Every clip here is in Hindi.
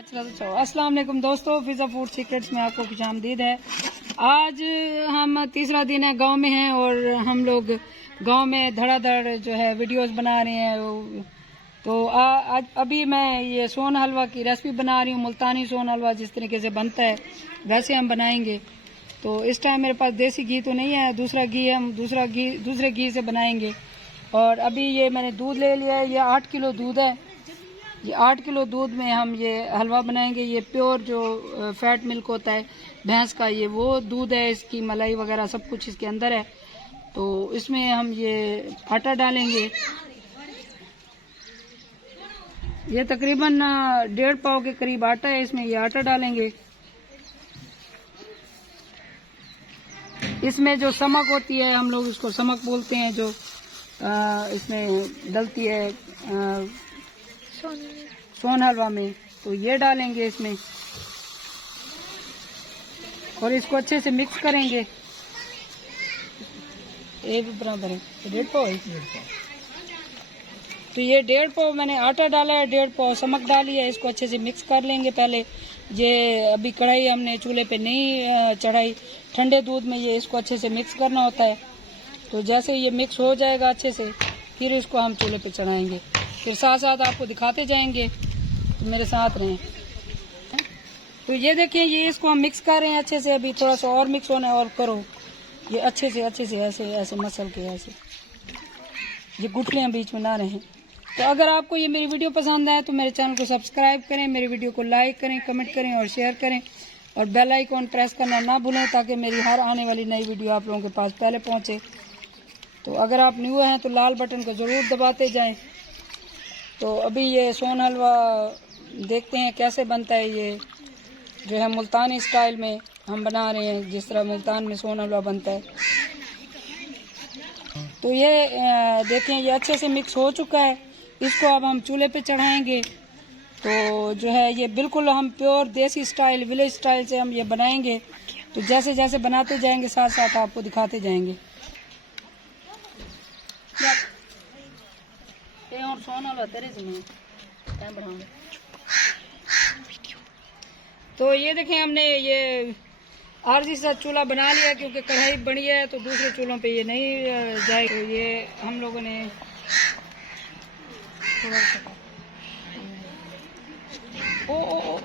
अस्सलाम वालेकुम दोस्तों, फिजा फूड सीक्रेट्स में आपको खुशामदीद है। आज हम तीसरा दिन है गांव में हैं और हम लोग गांव में धड़ाधड़ जो है वीडियोस बना रहे हैं। तो आज अभी मैं ये सोन हलवा की रेसिपी बना रही हूँ। मुल्तानी सोन हलवा जिस तरीके से बनता है वैसे हम बनाएंगे। तो इस टाइम मेरे पास देसी घी तो नहीं है, दूसरा घी हम दूसरे घी से बनाएंगे। और अभी ये मैंने दूध ले लिया है, ये 8 किलो दूध है। ये 8 किलो दूध में हम ये हलवा बनाएंगे। ये प्योर जो फैट मिल्क होता है भैंस का, ये वो दूध है। इसकी मलाई वगैरह सब कुछ इसके अंदर है। तो इसमें हम ये आटा डालेंगे। ये तकरीबन 1.5 पाव के करीब आटा है, इसमें ये आटा डालेंगे। इसमें जो समक होती है, हम लोग इसको समक बोलते हैं, जो इसमें डलती है सोन हलवा में, तो ये डालेंगे इसमें और इसको अच्छे से मिक्स करेंगे। ये भी बराबर है, 1.5 पाव है। तो ये 1.5 पाव मैंने आटा डाला है, 1.5 पाव समक डाली है। इसको अच्छे से मिक्स कर लेंगे पहले। ये अभी कढ़ाई हमने चूल्हे पे नहीं चढ़ाई, ठंडे दूध में ये इसको अच्छे से मिक्स करना होता है। तो जैसे ये मिक्स हो जाएगा अच्छे से, फिर इसको हम चूल्हे पे चढ़ाएंगे। फिर साथ साथ आपको दिखाते जाएंगे, तो मेरे साथ रहें। तो ये देखिए, ये इसको हम मिक्स कर रहे हैं अच्छे से। अभी थोड़ा सा और मिक्स होना है, और करो ये अच्छे से ऐसे ऐसे मसल के, ऐसे ये गुठलियाँ बीच में ना रहें। तो अगर आपको ये मेरी वीडियो पसंद आए तो मेरे चैनल को सब्सक्राइब करें, मेरी वीडियो को लाइक करें, कमेंट करें और शेयर करें, और बेल आइकॉन प्रेस करना ना भूलें, ताकि मेरी हर आने वाली नई वीडियो आप लोगों के पास पहले पहुंचे। तो अगर आप न्यू हैं तो लाल बटन को ज़रूर दबाते जाएं। तो अभी ये सोन हलवा देखते हैं कैसे बनता है। ये जो है मुल्तानी स्टाइल में हम बना रहे हैं, जिस तरह मुल्तान में सोन हलवा बनता है। तो ये देखें, ये अच्छे से मिक्स हो चुका है। इसको अब हम चूल्हे पे चढ़ाएंगे। तो जो है ये बिल्कुल हम प्योर देसी स्टाइल, विलेज स्टाइल से हम ये बनाएंगे। तो जैसे जैसे बनाते जाएंगे साथ साथ आपको दिखाते जाएंगे। और सोन हलवा तेरे से नहीं बढ़ाऊंगा। तो ये देखें, हमने ये आरजी सा चूल्हा बना लिया, क्योंकि कढ़ाई बड़ी है तो दूसरे चूल्हों पे ये नहीं जाए। तो ये हम लोगों ने थोड़ा सा ओ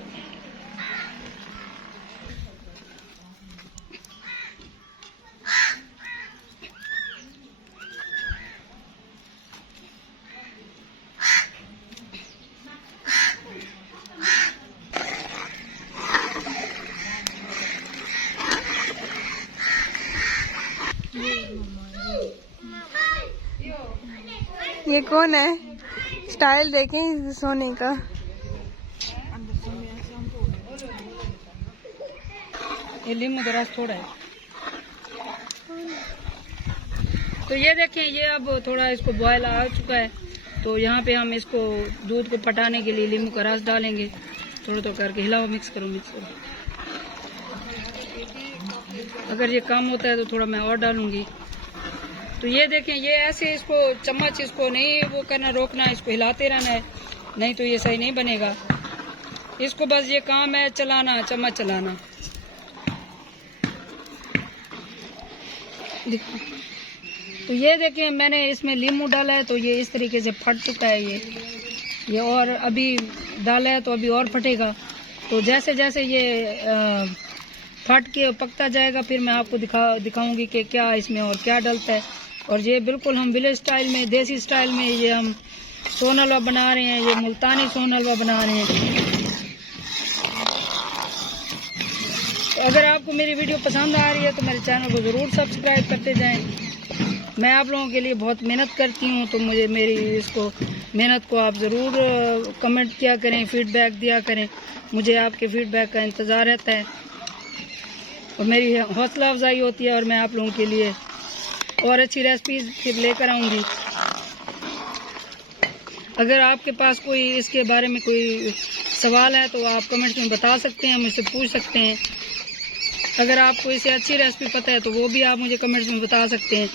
ये कौन है? स्टाइल देखें सोने का। ये लीमू का रस थोड़ा है। तो ये देखें, ये अब थोड़ा इसको बॉयल आ चुका है। तो यहाँ पे हम इसको दूध को पटाने के लिए लीमू का रस डालेंगे। थोड़ा थोड़ा करके हिलाओ, मिक्स करो। अगर ये कम होता है तो थोड़ा मैं और डालूंगी। तो ये देखें, ये ऐसे इसको चम्मच इसको नहीं वो करना, रोकना, इसको हिलाते रहना है, नहीं तो ये सही नहीं बनेगा। इसको बस ये काम है चलाना, चम्मच चलाना। तो ये देखें, मैंने इसमें लीमू डाला है तो ये इस तरीके से फट चुका है। ये और अभी डाला है तो अभी और फटेगा। तो जैसे जैसे ये फट के पकता जाएगा, फिर मैं आपको दिखाऊंगी कि क्या इसमें और क्या डलता है। और ये बिल्कुल हम विलेज स्टाइल में, देसी स्टाइल में ये हम सोन हलवा बना रहे हैं। ये मुल्तानी सोन हलवा बना रहे हैं। तो अगर आपको मेरी वीडियो पसंद आ रही है तो मेरे चैनल को ज़रूर सब्सक्राइब करते जाएं। मैं आप लोगों के लिए बहुत मेहनत करती हूँ, तो मुझे मेरी इसको मेहनत को आप ज़रूर कमेंट किया करें, फीडबैक दिया करें। मुझे आपके फीडबैक का इंतज़ार रहता है और मेरी हौसला अफजाई होती है, और मैं आप लोगों के लिए और अच्छी रेसिपीज फिर लेकर आऊँगी। अगर आपके पास कोई इसके बारे में कोई सवाल है तो आप कमेंट्स में बता सकते हैं, मुझसे पूछ सकते हैं। अगर आपको इससे अच्छी रेसिपी पता है तो वो भी आप मुझे कमेंट्स में बता सकते हैं।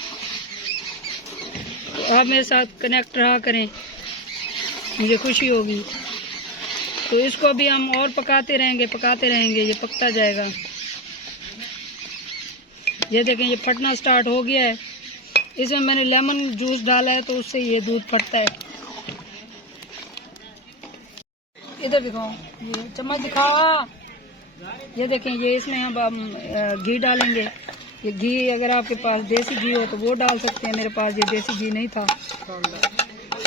तो आप मेरे साथ कनेक्ट रहा करें, मुझे खुशी होगी। तो इसको अभी हम और पकाते रहेंगे ये पकता जाएगा। ये देखें ये फटना स्टार्ट हो गया है। इसमें मैंने लेमन जूस डाला है तो उससे ये दूध फटता है। इधर दिखाओ, ये चम्मच दिखाओ। ये देखें ये इसमें हम घी डालेंगे। ये घी अगर आपके पास देसी घी हो तो वो डाल सकते हैं। मेरे पास ये देसी घी नहीं था,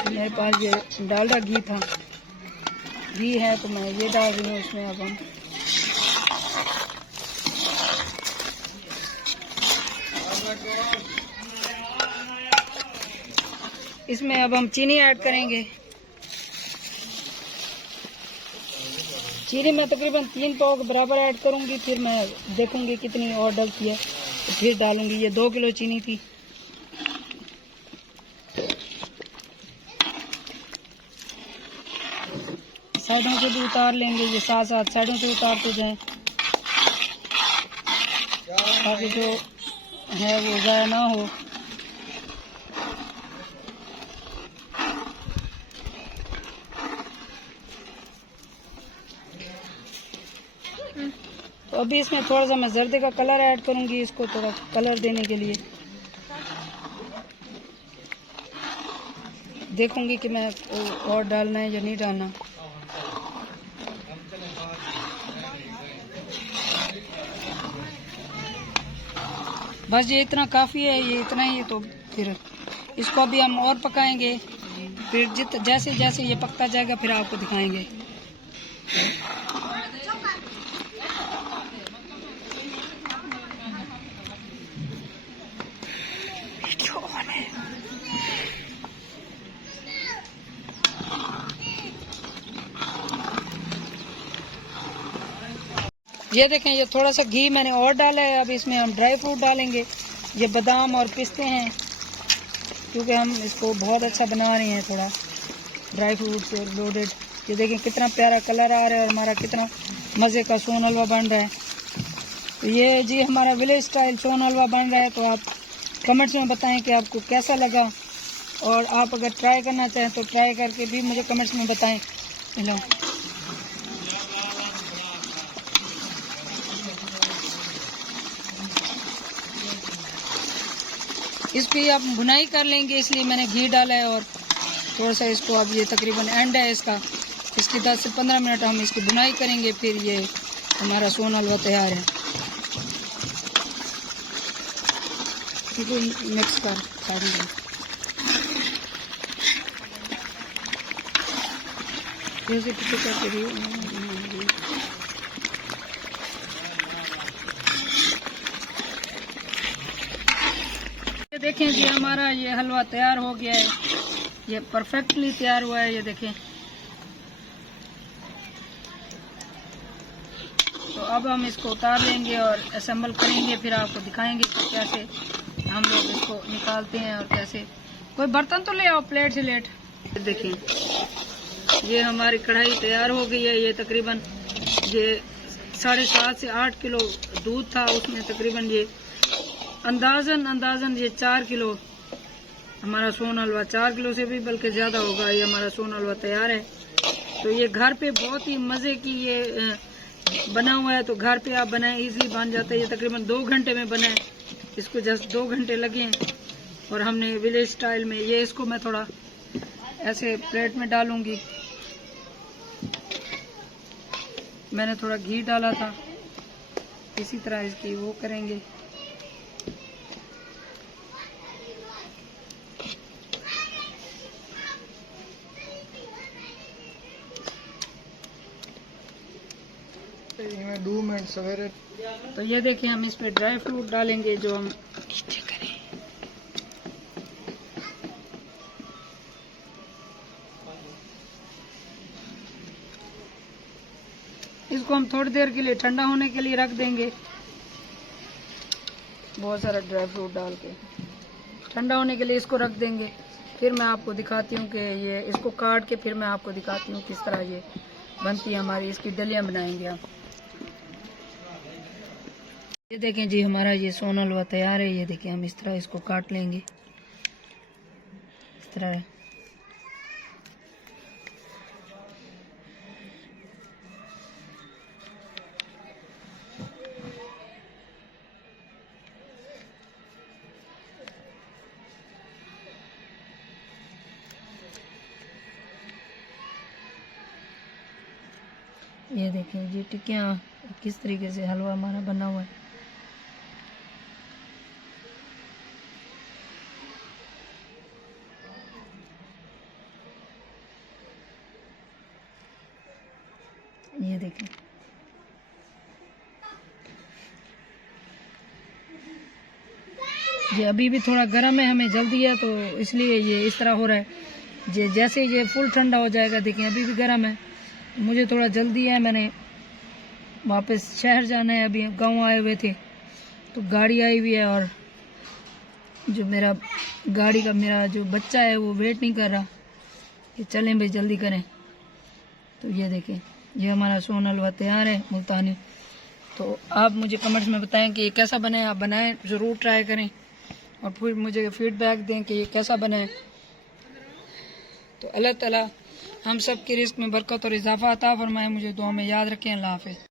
मेरे पास ये डालडा घी था। घी है तो मैं ये डाल रही हूँ इसमें। अब हम इसमें अब हम चीनी ऐड करेंगे। चीनी मैं तकरीबन 3 पाव के बराबर ऐड करूंगी, फिर मैं देखूंगी कितनी और डलती है तो फिर डालूंगी। ये 2 किलो चीनी थी। साइडों से भी उतार लेंगे, ये साथ साथ साइडों से उतारते जाएं ताकि जो है वो ज़ाया ना हो। तो अभी इसमें थोड़ा सा मैं जर्दे का कलर ऐड करूंगी, इसको थोड़ा कलर देने के लिए। देखूंगी कि मैं और डालना है या नहीं डालना। बस ये इतना काफ़ी है, ये इतना ही है। तो फिर इसको अभी हम और पकाएंगे। फिर जैसे जैसे ये पकता जाएगा फिर आपको दिखाएंगे। ये देखें ये थोड़ा सा घी मैंने और डाला है। अब इसमें हम ड्राई फ्रूट डालेंगे। ये बादाम और पिस्ते हैं, क्योंकि हम इसको बहुत अच्छा बना रहे हैं, थोड़ा ड्राई फ्रूट से लोडेड। ये देखें कितना प्यारा कलर आ रहा है और हमारा कितना मज़े का सोन हलवा बन रहा है। तो ये जी हमारा विलेज स्टाइल सोन हलवा बन रहा है। तो आप कमेंट्स में बताएं कि आपको कैसा लगा, और आप अगर ट्राई करना चाहें तो ट्राई करके भी मुझे कमेंट्स में बताएं। हेलो, इस पर आप भुनाई कर लेंगे, इसलिए मैंने घी डाला है। और थोड़ा सा इसको, अब ये तकरीबन एंड है इसका, इसकी 10 से 15 मिनट हम इसकी भुनाई करेंगे, फिर ये हमारा सोन हलवा तैयार है। इसको मिक्स कर सारी देखें जी हमारा ये हलवा तैयार हो गया है। ये परफेक्टली तैयार हुआ है। ये देखें। तो अब हम इसको उतार लेंगे और असेंबल करेंगे, फिर आपको दिखाएंगे कि कैसे हम लोग इसको निकालते हैं और कैसे। कोई बर्तन तो ले आओ, प्लेट से लेट। देखें ये हमारी कढ़ाई तैयार हो गई है। ये तकरीबन ये 7.5 से 8 किलो दूध था, उसमें तकरीबन ये अंदाजन ये 4 किलो हमारा सोन हलवा, 4 किलो से भी बल्कि ज़्यादा होगा। ये हमारा सोन हलवा तैयार है। तो ये घर पे बहुत ही मज़े की ये बना हुआ है। तो घर पे आप बनाएं, इजीली बन जाता है। ये तकरीबन 2 घंटे में बना है। इसको जस्ट 2 घंटे लगे हैं। और हमने विलेज स्टाइल में ये, इसको मैं थोड़ा ऐसे प्लेट में डालूंगी। मैंने थोड़ा घी डाला था, इसी तरह इसकी वो करेंगे। सवेरे तो ये देखिए हम इस पे ड्राई फ्रूट डालेंगे जो हम करें। इसको हम थोड़ी देर के लिए ठंडा होने के लिए रख देंगे। बहुत सारा ड्राई फ्रूट डाल के ठंडा होने के लिए इसको रख देंगे। फिर मैं आपको दिखाती हूँ कि ये इसको काट के फिर मैं आपको दिखाती हूँ किस तरह ये बनती है हमारी। इसकी डलियाँ बनाएंगे हम। ये देखें जी हमारा ये सोन हलवा तैयार है। ये देखें हम इस तरह इसको काट लेंगे, इस तरह। ये देखें जी टिक्कियाँ किस तरीके से हलवा हमारा बना हुआ है। ये देखें ये अभी भी थोड़ा गर्म है, हमें जल्दी है तो इसलिए ये इस तरह हो रहा है। जैसे ये फुल ठंडा हो जाएगा, देखें अभी भी गर्म है, मुझे थोड़ा जल्दी है, मैंने वापस शहर जाना है। अभी गांव आए हुए थे तो गाड़ी आई हुई है और जो मेरा गाड़ी का मेरा जो बच्चा है वो वेट नहीं कर रहा कि चलें भाई जल्दी करें। तो ये देखें ये हमारा सोन हलवा तैयार है मुल्तानी। तो आप मुझे कमेंट्स में बताएं कि ये कैसा बना है, आप बनाएं ज़रूर ट्राई करें और फिर मुझे फीडबैक दें कि ये कैसा बना है। तो अल्लाह ताला हम सब के रिस्क में बरकत और इजाफा अता फरमाए। मुझे दुआ में याद रखें। अल्लाह हाफ़िज़।